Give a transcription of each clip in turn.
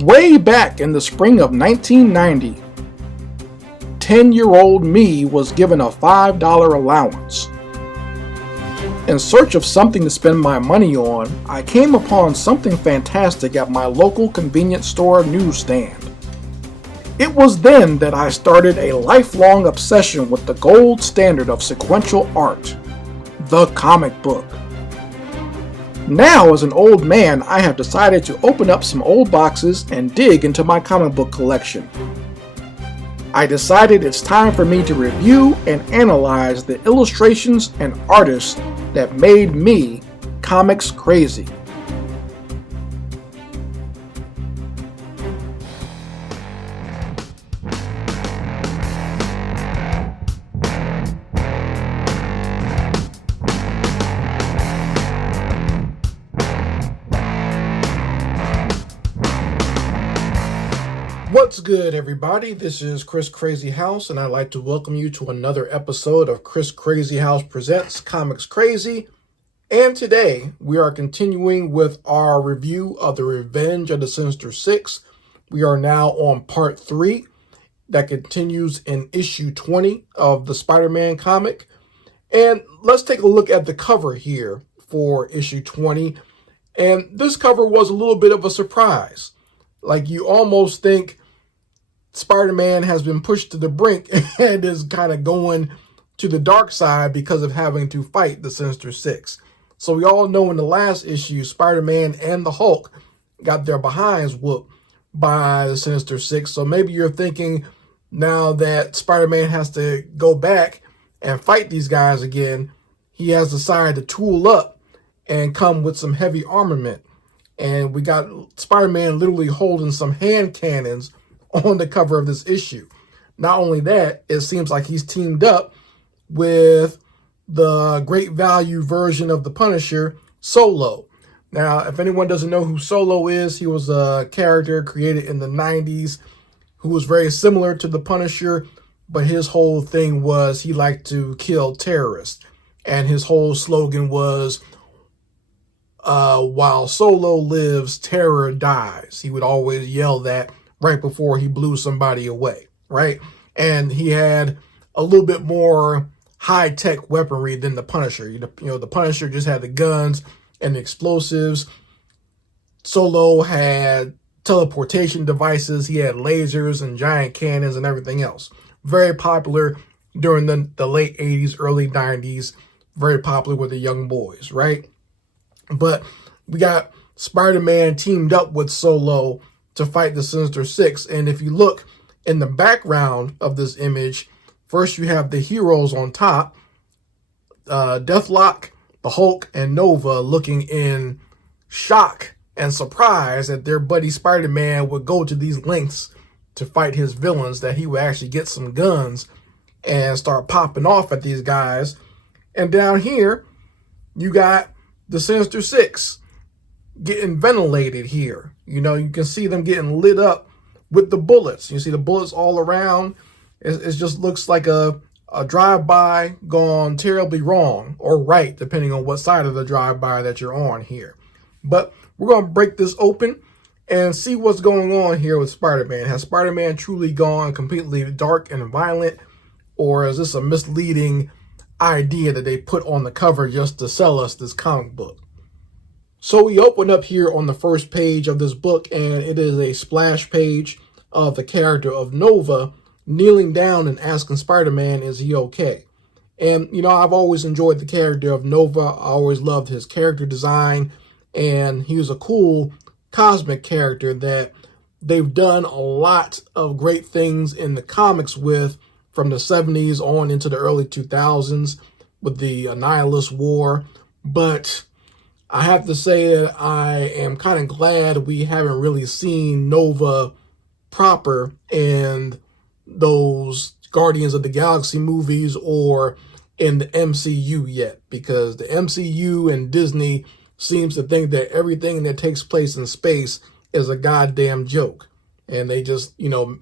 Way back in the spring of 1990, 10-year-old me was given a $5 allowance. In search of something to spend my money on, I came upon something fantastic at my local convenience store newsstand. It was then that I started a lifelong obsession with the gold standard of sequential art, the comic book. Now, as an old man, I have decided to open up some old boxes and dig into my comic book collection. I decided it's time for me to review and analyze the illustrations and artists that made me comics crazy. What's good, everybody? This is Chris Crazy House, and I'd like to welcome you to another episode of Chris Crazy House Presents Comics Crazy. And today, we are continuing with our review of The Revenge of the Sinister Six. We are now on part 3 that continues in issue 20 of the Spider-Man comic. And let's take a look at the cover here for issue 20. And this cover was a little bit of a surprise. Like, you almost think Spider-Man has been pushed to the brink and is kind of going to the dark side because of having to fight the Sinister Six. So we all know in the last issue, Spider-Man and the Hulk got their behinds whooped by the Sinister Six. So maybe you're thinking now that Spider-Man has to go back and fight these guys again, he has decided to tool up and come with some heavy armament. And we got Spider-Man literally holding some hand cannons on the cover of this issue. Not only that, it seems like he's teamed up with the great value version of the Punisher, Solo. Now, if anyone doesn't know who Solo is, he was a character created in the 90s who was very similar to the Punisher, but his whole thing was he liked to kill terrorists. And his whole slogan was, while Solo lives, terror dies. He would always yell that right before he blew somebody away, right? And he had a little bit more high-tech weaponry than the Punisher. You know, the Punisher just had the guns and the explosives. Solo had teleportation devices. He had lasers and giant cannons and everything else. Very popular during the late 80s, early 90s. Very popular with the young boys, right? But we got Spider-Man teamed up with Solo to fight the Sinister Six. And if you look in the background of this image, first you have the heroes on top, Deathlock, the Hulk, and Nova looking in shock and surprise that their buddy Spider-Man would go to these lengths to fight his villains, that he would actually get some guns and start popping off at these guys. And down here, you got the Sinister Six getting ventilated here. You know, you can see them getting lit up with the bullets. You see the bullets all around. It just looks like a drive-by gone terribly wrong, or right, depending on what side of the drive-by that you're on here. But we're going to break this open and see what's going on here with Spider-Man. Has Spider-Man truly gone completely dark and violent, or is this a misleading idea that they put on the cover just to sell us this comic book? So we open up here on the first page of this book, and it is a splash page of the character of Nova kneeling down and asking Spider-Man, is he okay? And, you know, I've always enjoyed the character of Nova. I always loved his character design, and he was a cool cosmic character that they've done a lot of great things in the comics with, from the 70s on into the early 2000s with the Annihilus War. But I have to say that I am kind of glad we haven't really seen Nova proper in those Guardians of the Galaxy movies or in the MCU yet, because the MCU and Disney seems to think that everything that takes place in space is a goddamn joke. And they just, you know,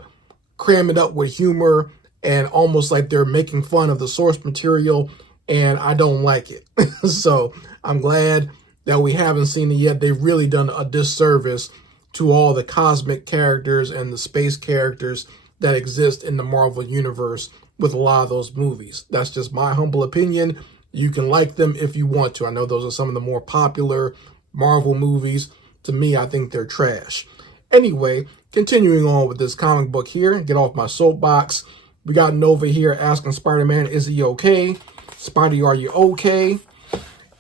cram it up with humor and almost like they're making fun of the source material, and I don't like it. So I'm glad that we haven't seen it yet. They've really done a disservice to all the cosmic characters and the space characters that exist in the Marvel Universe with a lot of those movies. That's just my humble opinion. You can like them if you want to. I know those are some of the more popular Marvel movies. To me, I think they're trash. Anyway, continuing on with this comic book here, get off my soapbox. We got Nova here asking Spider-Man, is he okay? Spidey, are you okay?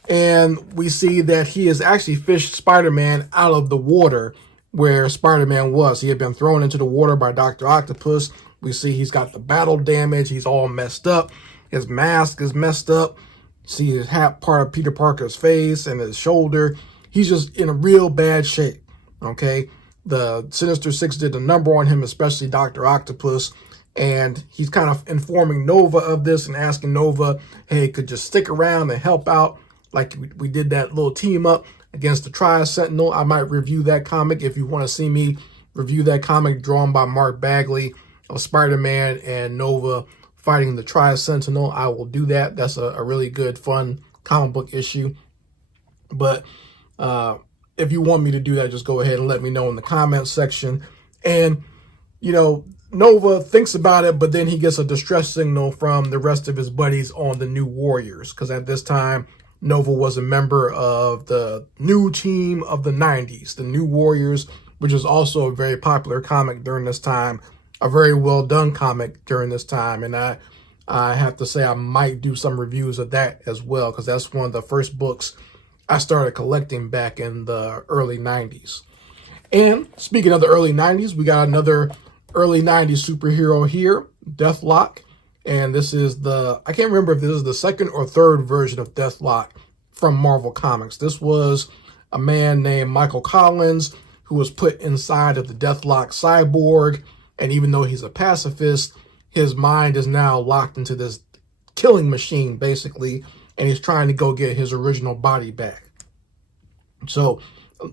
And we see that he has actually fished Spider-Man out of the water where Spider-Man was. He had been thrown into the water by Dr. Octopus. We see he's got the battle damage. He's all messed up. His mask is messed up. See his hat part of Peter Parker's face and his shoulder. He's just in a real bad shape, okay? The Sinister Six did a number on him, especially Dr. Octopus. And he's kind of informing Nova of this and asking Nova, hey, could you stick around and help out? Like we did that little team up against the Tri-Sentinel. I might review that comic if you want to see me review that comic drawn by Mark Bagley of Spider-Man and Nova fighting the Tri-Sentinel. I will do that. That's a really good, fun comic book issue. But if you want me to do that, just go ahead and let me know in the comments section. And, you know, Nova thinks about it, but then he gets a distress signal from the rest of his buddies on the New Warriors. Because at this time, Nova was a member of the new team of the 90s, the New Warriors, which is also a very popular comic during this time, a very well done comic during this time. And I have to say I might do some reviews of that as well, because that's one of the first books I started collecting back in the early 90s. And speaking of the early 90s, we got another early 90s superhero here, Deathlock. And this is I can't remember if this is the second or third version of Deathlock from Marvel Comics. This was a man named Michael Collins who was put inside of the Deathlock cyborg. And even though he's a pacifist, his mind is now locked into this killing machine, basically. And he's trying to go get his original body back. So,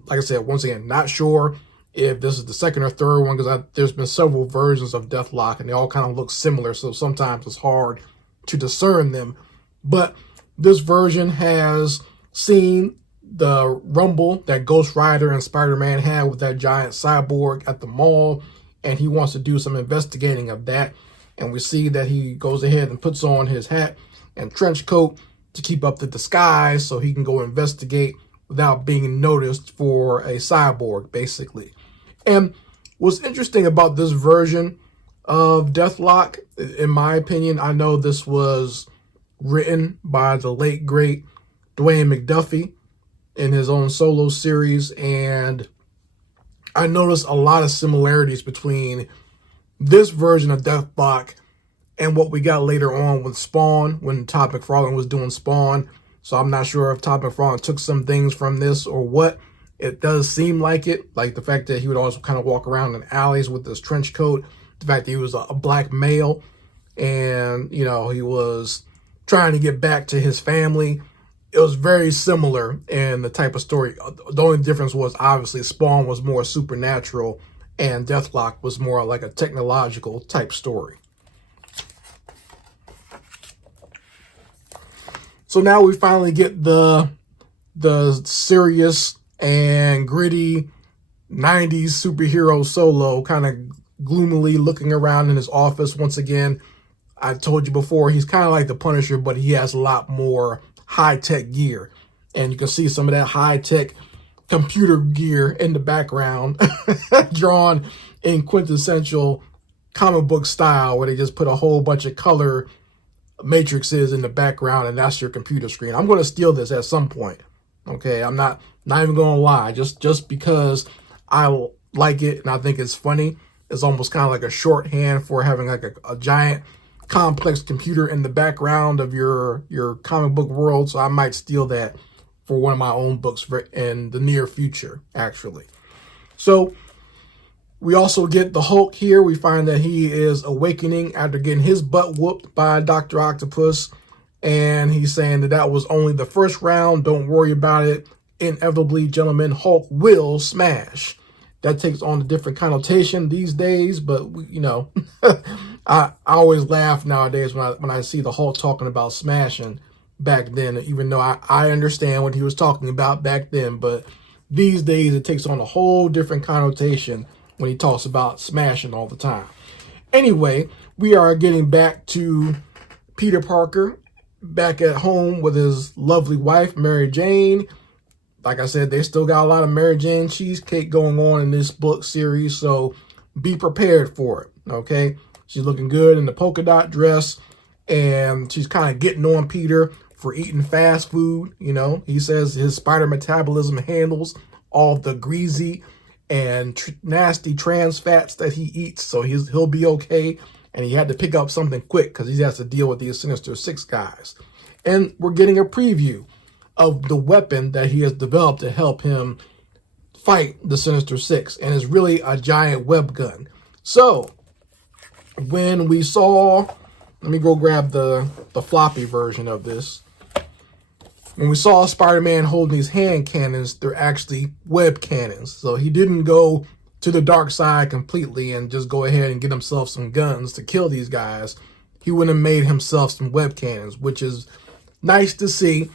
like I said, once again, not sure if this is the second or third one, because there's been several versions of Deathlock, and they all kind of look similar, so sometimes it's hard to discern them. But this version has seen the rumble that Ghost Rider and Spider-Man had with that giant cyborg at the mall, and he wants to do some investigating of that. And we see that he goes ahead and puts on his hat and trench coat to keep up the disguise so he can go investigate without being noticed for a cyborg, basically. And what's interesting about this version of Deathlock, in my opinion, I know this was written by the late, great Dwayne McDuffie in his own solo series, and I noticed a lot of similarities between this version of Deathlock and what we got later on with Spawn, when Todd McFarlane was doing Spawn. So I'm not sure if Todd McFarlane took some things from this or what. It does seem like it, like the fact that he would always kind of walk around in alleys with this trench coat, the fact that he was a black male, and, you know, he was trying to get back to his family. It was very similar in the type of story. The only difference was obviously Spawn was more supernatural and Deathlock was more like a technological type story. So now we finally get the serious and gritty 90s superhero Solo kind of gloomily looking around in his office. Once again, I told you before, he's kind of like the Punisher, but he has a lot more high-tech gear. And you can see some of that high-tech computer gear in the background drawn in quintessential comic book style, where they just put a whole bunch of color matrices in the background, and that's your computer screen. I'm going to steal this at some point. Okay, I'm not even going to lie. Just because I like it and I think it's funny, it's almost kind of like a shorthand for having like a giant complex computer in the background of your comic book world. So I might steal that for one of my own books in the near future, actually. So we also get the Hulk here. We find that he is awakening after getting his butt whooped by Dr. Octopus. And he's saying that was only the first round. Don't worry about it. Inevitably, gentlemen, Hulk will smash. That takes on a different connotation these days. But, you know, I always laugh nowadays when I see the Hulk talking about smashing back then, even though I understand what he was talking about back then. But these days it takes on a whole different connotation when he talks about smashing all the time. Anyway, we are getting back to Peter Parker back at home with his lovely wife, Mary Jane. Like I said, they still got a lot of Mary Jane cheesecake going on in this book series, so be prepared for it, okay? She's looking good in the polka dot dress, and she's kind of getting on Peter for eating fast food. You know, he says his spider metabolism handles all the greasy and nasty trans fats that he eats, so he'll be okay. And he had to pick up something quick because he has to deal with these Sinister Six guys. And we're getting a preview of the weapon that he has developed to help him fight the Sinister Six, and it's really a giant web gun. So when we saw, let me go grab the floppy version of this. When we saw Spider-Man holding these hand cannons, they're actually web cannons. So he didn't go to the dark side completely and just go ahead and get himself some guns to kill these guys. He went and made himself some web cannons, which is nice to see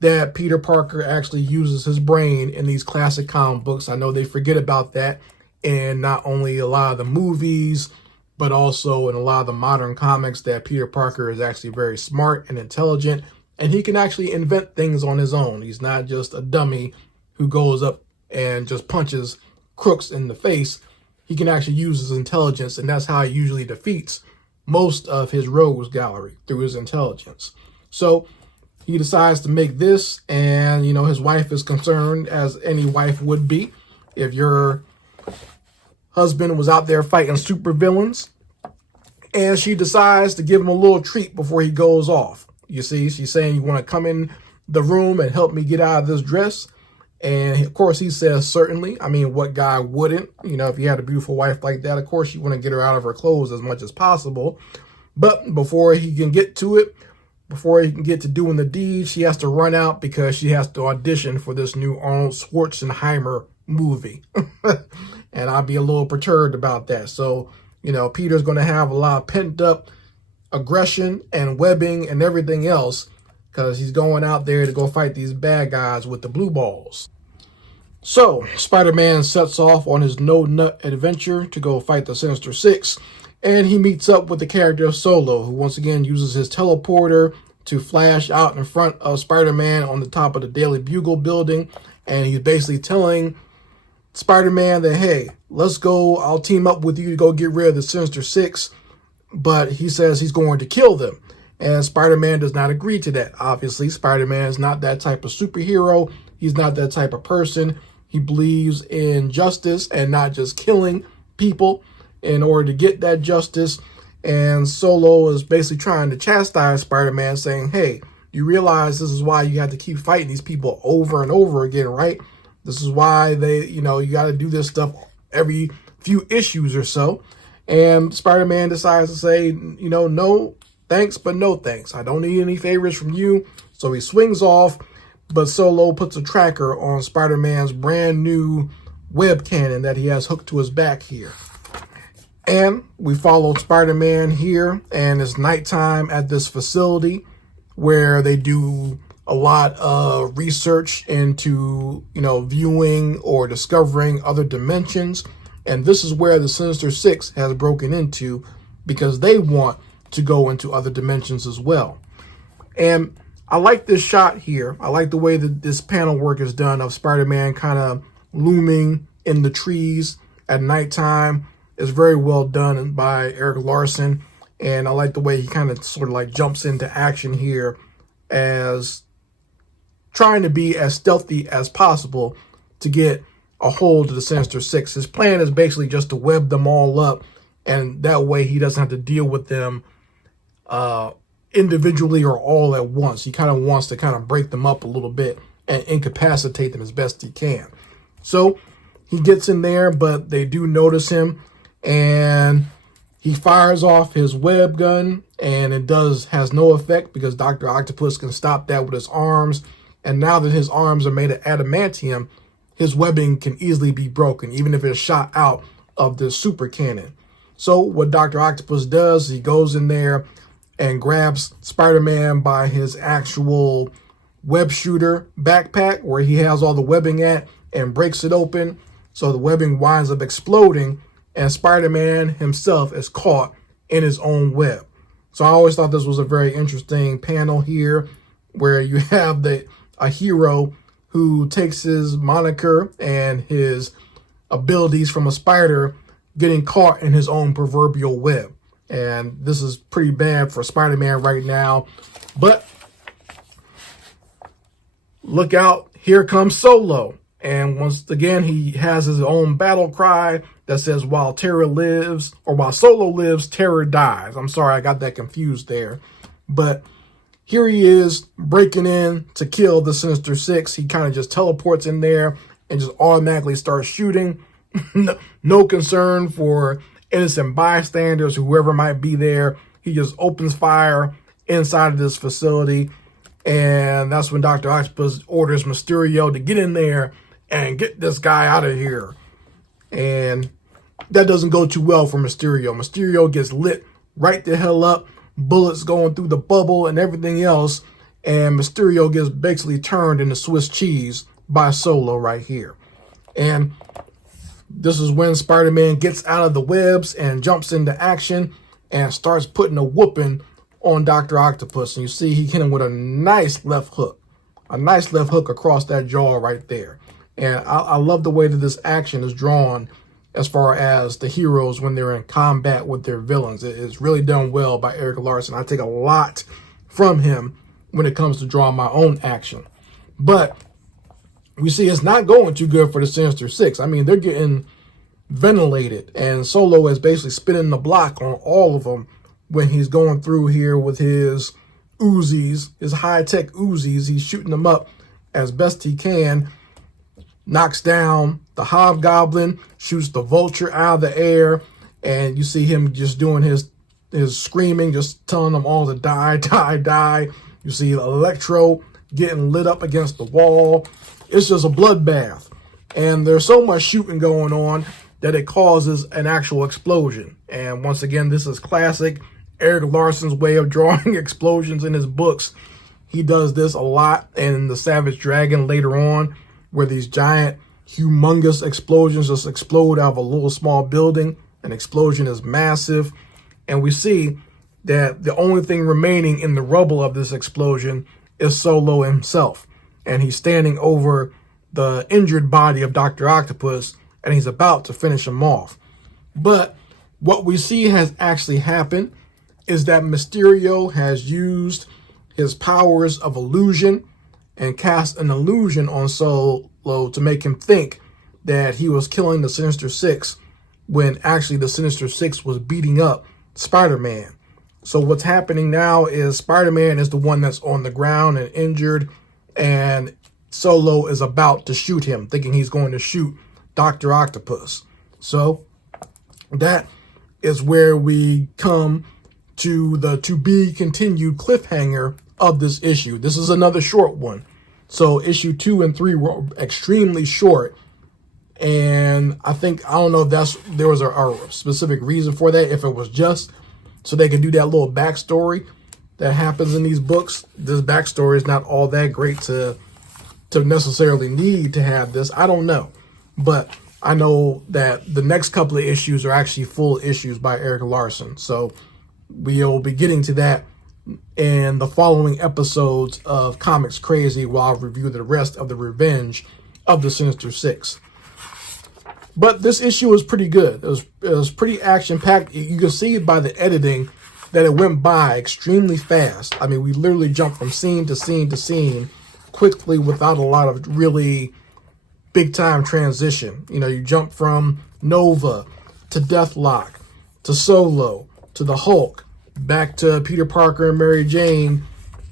that Peter Parker actually uses his brain in these classic comic books. I know they forget about that in not only a lot of the movies, but also in a lot of the modern comics, that Peter Parker is actually very smart and intelligent, and he can actually invent things on his own. He's not just a dummy who goes up and just punches crooks in the face. He can actually use his intelligence, and that's how he usually defeats most of his rogues gallery, through his intelligence. So he decides to make this, and you know, his wife is concerned, as any wife would be if your husband was out there fighting supervillains, and she decides to give him a little treat before he goes off. You see, she's saying, "You want to come in the room and help me get out of this dress?" And of course he says, certainly. I mean, what guy wouldn't? You know, if you had a beautiful wife like that, of course you want to get her out of her clothes as much as possible. But before he can get to it, before he can get to doing the deed, she has to run out because she has to audition for this new Arnold Schwarzenegger movie. And I'll be a little perturbed about that. So, you know, Peter's going to have a lot of pent up aggression and webbing and everything else, because he's going out there to go fight these bad guys with the blue balls. So Spider-Man sets off on his no-nut adventure to go fight the Sinister Six, and he meets up with the character of Solo, who once again uses his teleporter to flash out in front of Spider-Man on the top of the Daily Bugle building, and he's basically telling Spider-Man that, hey, let's go, I'll team up with you to go get rid of the Sinister Six, but he says he's going to kill them. And Spider-Man does not agree to that. Obviously, Spider-Man is not that type of superhero. He's not that type of person. He believes in justice and not just killing people in order to get that justice. And Solo is basically trying to chastise Spider-Man, saying, hey, you realize this is why you have to keep fighting these people over and over again, right? This is why you got to do this stuff every few issues or so. And Spider-Man decides to say, no thanks, but no thanks. I don't need any favors from you. So he swings off, but Solo puts a tracker on Spider-Man's brand new web cannon that he has hooked to his back here. And we follow Spider-Man here, and it's nighttime at this facility where they do a lot of research into, viewing or discovering other dimensions. And this is where the Sinister Six has broken into, because they want to go into other dimensions as well. And I like this shot here. I like the way that this panel work is done of Spider-Man kind of looming in the trees at nighttime. It's very well done by Eric Larson. And I like the way he kind of sort of like jumps into action here, as trying to be as stealthy as possible to get a hold of the Sinister Six. His plan is basically just to web them all up, and that way he doesn't have to deal with them individually or all at once. He kind of wants to kind of break them up a little bit and incapacitate them as best he can. So he gets in there, but they do notice him, and he fires off his web gun, and it has no effect because Dr. Octopus can stop that with his arms. And now that his arms are made of adamantium, his webbing can easily be broken, even if it's shot out of the super cannon. So what Dr. Octopus does, he goes in there and grabs Spider-Man by his actual web shooter backpack where he has all the webbing at, and breaks it open. So the webbing winds up exploding, and Spider-Man himself is caught in his own web. So I always thought this was a very interesting panel here, where you have a hero who takes his moniker and his abilities from a spider getting caught in his own proverbial web. And this is pretty bad for Spider-Man right now. But look out, here comes Solo. And once again, he has his own battle cry that says, while terror lives, or while Solo lives, terror dies. I'm sorry, I got that confused there. But here he is breaking in to kill the Sinister Six. He kind of just teleports in there and just automatically starts shooting. No concern for innocent bystanders, whoever might be there. He just opens fire inside of this facility. And that's when Dr. Octopus orders Mysterio to get in there and get this guy out of here. And that doesn't go too well for Mysterio. Mysterio gets lit right the hell up. Bullets going through the bubble and everything else. And Mysterio gets basically turned into Swiss cheese by Solo right here. And this is when Spider-Man gets out of the webs and jumps into action and starts putting a whooping on Dr. Octopus. And you see he hit him with a nice left hook. A nice left hook across that jaw right there. And I love the way that this action is drawn as far as the heroes when they're in combat with their villains. It's really done well by Erik Larsen. I take a lot from him when it comes to drawing my own action. But we see it's not going too good for the Sinister Six. I mean, they're getting ventilated, and Solo is basically spinning the block on all of them when he's going through here with his Uzis, his high-tech Uzis. He's shooting them up as best he can, knocks down the Hobgoblin, shoots the Vulture out of the air, and you see him just doing his screaming, just telling them all to die, die, die. You see Electro getting lit up against the wall. It's just a bloodbath. And there's so much shooting going on that it causes an actual explosion. And once again, this is classic Erik Larsen's way of drawing explosions in his books. He does this a lot in The Savage Dragon later on, where these giant, humongous explosions just explode out of a little small building. An explosion is massive. And we see that the only thing remaining in the rubble of this explosion is Solo himself. And he's standing over the injured body of Dr. Octopus, and he's about to finish him off. But what we see has actually happened is that Mysterio has used his powers of illusion and cast an illusion on Solo to make him think that he was killing the Sinister Six when actually the Sinister Six was beating up Spider-Man. So what's happening now is Spider-Man is the one that's on the ground and injured, and Solo is about to shoot him, thinking he's going to shoot Dr. Octopus. So that is where we come to the to be continued cliffhanger of this issue. This is another short one. So issue 2 and 3 were extremely short. And I don't know if there was a specific reason for that. If it was just so they could do that little backstory that happens in these books. This backstory is not all that great to necessarily need to have this. I don't know. But I know that the next couple of issues are actually full issues by Erik Larsen. So we'll be getting to that in the following episodes of Comics Crazy, while I review the rest of the Revenge of the Sinister Six. But this issue was pretty good. It was pretty action-packed. You can see by the editing that it went by extremely fast. I mean, we literally jumped from scene to scene to scene quickly without a lot of really big-time transition. You know, you jump from Nova to Deathlock to Solo to the Hulk, back to Peter Parker and Mary Jane,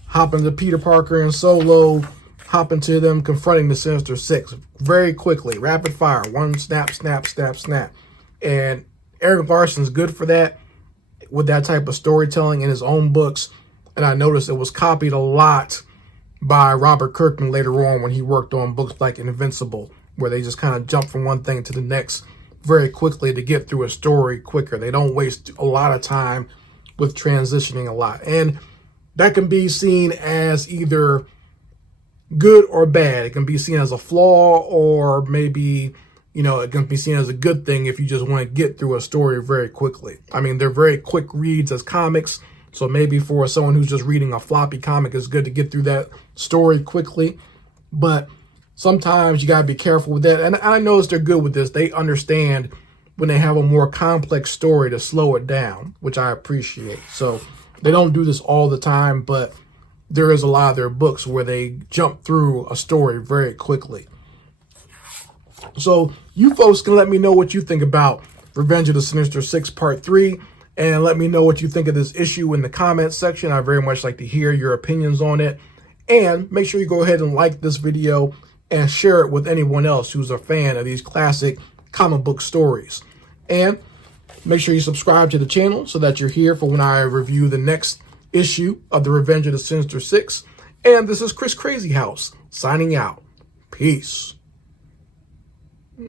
hopping to Peter Parker and Solo, hopping to them confronting the Sinister Six very quickly, rapid fire, one snap, snap, snap, snap. And Erik Larsen's good for that, with that type of storytelling in his own books. And I noticed it was copied a lot by Robert Kirkman later on when he worked on books like Invincible, where they just kind of jump from one thing to the next very quickly to get through a story quicker. They don't waste a lot of time with transitioning a lot. And that can be seen as either good or bad. It can be seen as a flaw, or maybe, you know, it can be seen as a good thing if you just want to get through a story very quickly. I mean, they're very quick reads as comics, so maybe for someone who's just reading a floppy comic, it's good to get through that story quickly. But sometimes you got to be careful with that. And I notice they're good with this. They understand when they have a more complex story to slow it down, which I appreciate. So they don't do this all the time, but there is a lot of their books where they jump through a story very quickly. So you folks can let me know what you think about Revenge of the Sinister Six Part 3, and let me know what you think of this issue in the comments section. I very much like to hear your opinions on it. And make sure you go ahead and like this video and share it with anyone else who's a fan of these classic comic book stories. And make sure you subscribe to the channel so that you're here for when I review the next issue of the Revenge of the Sinister Six. And this is Chris Crazy House signing out. Peace.